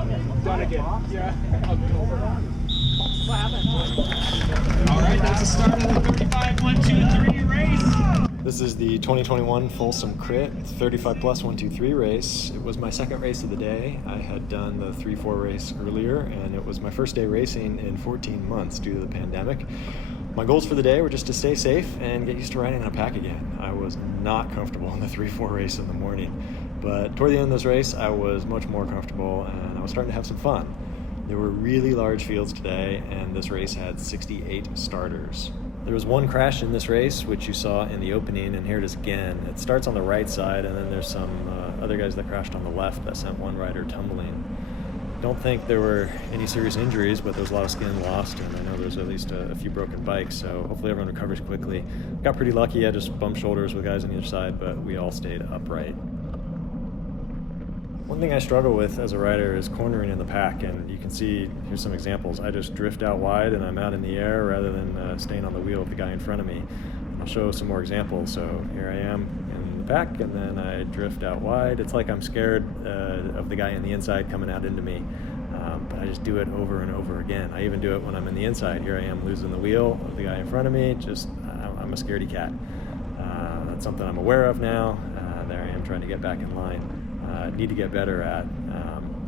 Done again. Yeah. What happened? All right, that's the start of the 35 1 2 3 race. This is the 2021 Folsom Crit 35 plus 1 2 3 race. It was my second race of the day. I had done the 3-4 race earlier, and it was my first day racing in 14 months due to the pandemic. My goals for the day were just to stay safe and get used to riding on a pack again. I was not comfortable in the 3-4 race in the morning, but toward the end of this race, I was much more comfortable and I was starting to have some fun. There were really large fields today, and this race had 68 starters. There was one crash in this race, which you saw in the opening, and here it is again. It starts on the right side, and then there's some other guys that crashed on the left that sent one rider tumbling. Don't think there were any serious injuries, but there was a lot of skin lost, and I know there's at least a few broken bikes, so hopefully everyone recovers quickly. Got pretty lucky. I just bumped shoulders with guys on either side, but we all stayed upright. One thing I struggle with as a rider is cornering in the pack, and you can see, here's some examples. I just drift out wide and I'm out in the air rather than staying on the wheel with the guy in front of me. I'll show some more examples. So here I am in the pack, and then I drift out wide. It's like I'm scared of the guy in the inside coming out into me, but I just do it over and over again. I even do it when I'm in the inside. Here I am losing the wheel of the guy in front of me. I'm a scaredy cat. That's something I'm aware of now. There I am trying to get back in line. Need to get better at.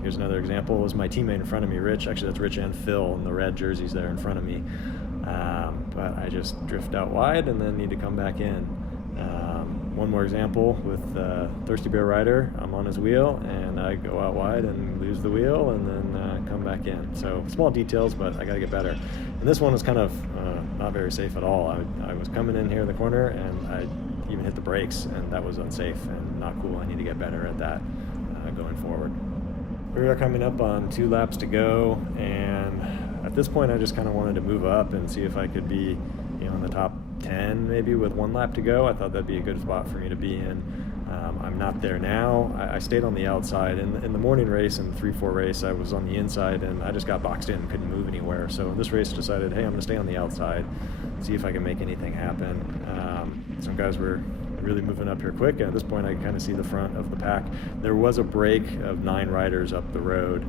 Here's another example. It was my teammate in front of me, Rich. Actually, that's Rich and Phil in the red jerseys there in front of me. But I just drift out wide and then need to come back in. One more example with Thirsty Bear Rider. I'm on his wheel and I go out wide and lose the wheel and then come back in. So small details, but I got to get better. And this one was kind of not very safe at all. I was coming in here in the corner and I even hit the brakes, and that was unsafe and not cool. I need to get better at that going forward. We are coming up on 2 laps to go, and at this point I just kind of wanted to move up and see if I could be in the top 10 maybe with 1 lap to go. I thought that'd be a good spot for me to be in. I'm not there now. I stayed on the outside. In the morning race and the 3-4 race, I was on the inside and I just got boxed in, couldn't move anywhere. So in this race I decided, hey, I'm gonna stay on the outside, see if I can make anything happen. Some guys were really moving up here quick, and at this point I can kind of see the front of the pack. There was a break of 9 riders up the road.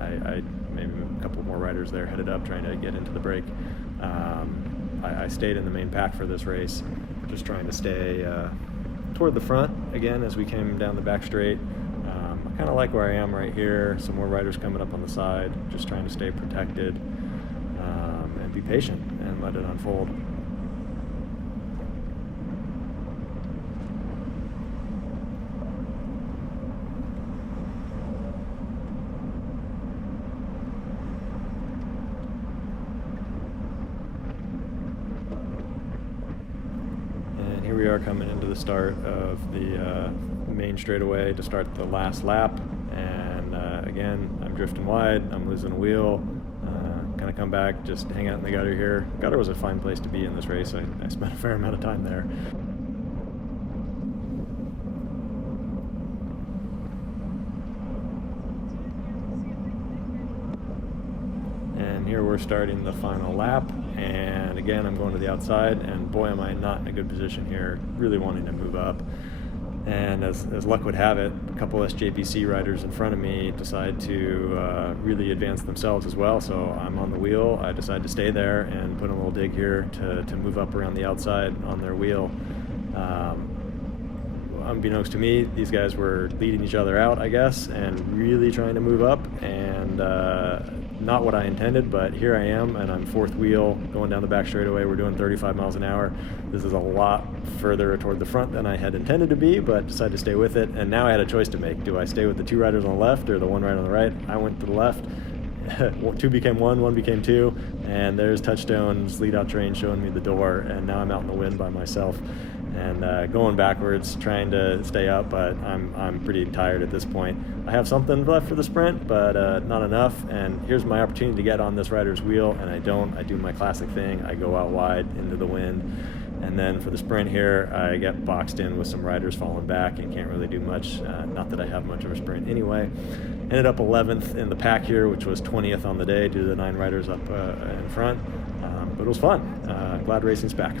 I maybe a couple more riders there headed up trying to get into the break. I stayed in the main pack for this race, just trying to stay toward the front again as we came down the back straight. I kind of like where I am right here. Some more riders coming up on the side, just trying to stay protected and be patient and let it unfold. Here we are coming into the start of the main straightaway to start the last lap, and again I'm drifting wide, I'm losing a wheel, kind of come back, just hang out in the gutter here. Gutter was a fine place to be in this race. I spent a fair amount of time there. And here we're starting the final lap, and again I'm going to the outside, and boy am I not in a good position here, really wanting to move up. And as luck would have it, a couple SJPC riders in front of me decide to really advance themselves as well, so I'm on the wheel. I decide to stay there and put a little dig here to move up around the outside on their wheel. Unbeknownst to me, these guys were leading each other out, I guess, and really trying to move up, and not what I intended, but here I am, and I'm 4th wheel going down the back straightaway. We're doing 35 miles an hour. This is a lot further toward the front than I had intended to be, but decided to stay with it, and now I had a choice to make. Do I stay with the 2 riders on the left or the 1 rider on the right? I went to the left. 2 became 1, 1 became 2, and there's Touchstone's lead-out train showing me the door, and now I'm out in the wind by myself. And going backwards, trying to stay up, but I'm pretty tired at this point. I have something left for the sprint, but not enough, and here's my opportunity to get on this rider's wheel, and I don't. I do my classic thing. I go out wide into the wind, and then for the sprint here, I get boxed in with some riders falling back and can't really do much, not that I have much of a sprint anyway. Ended up 11th in the pack here, which was 20th on the day due to the 9 riders up in front, but it was fun. Glad racing's back.